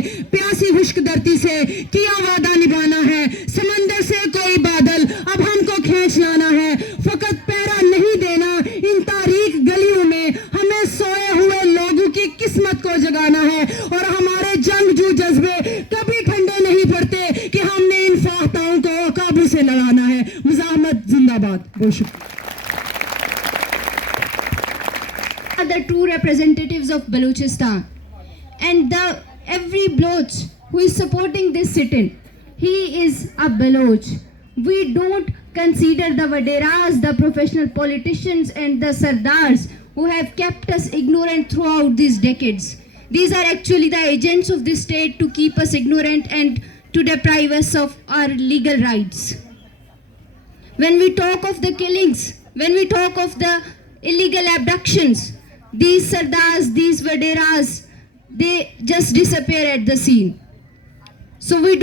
प्यासी खुश्क धरती से किया वादा निभाना है, समंदर से कोई बादल अब हमको खींच लाना है, फकत पैरा नहीं देना इन तारीख गलियों में, हमें सोए हुए लोगों की किस्मत को जगाना है और हमारे जंगजू जज्बे कभी ठंडे नहीं पड़ते कि हमने इन फाख्ताओं को काबू से लड़ाना है। मुजाहमत जिंदाबाद। बहुत शुक्रिया। The true representatives of Balochistan and every Baloch who is supporting this sit-in, he is a Baloch. We don't consider the Vaderas, the professional politicians and the Sardars who have kept us ignorant throughout these decades. These are actually the agents of this state to keep us ignorant and to deprive us of our legal rights. When we talk of the killings, when we talk of the illegal abductions, these Sardars, these Vaderas, they just disappear at the scene. So we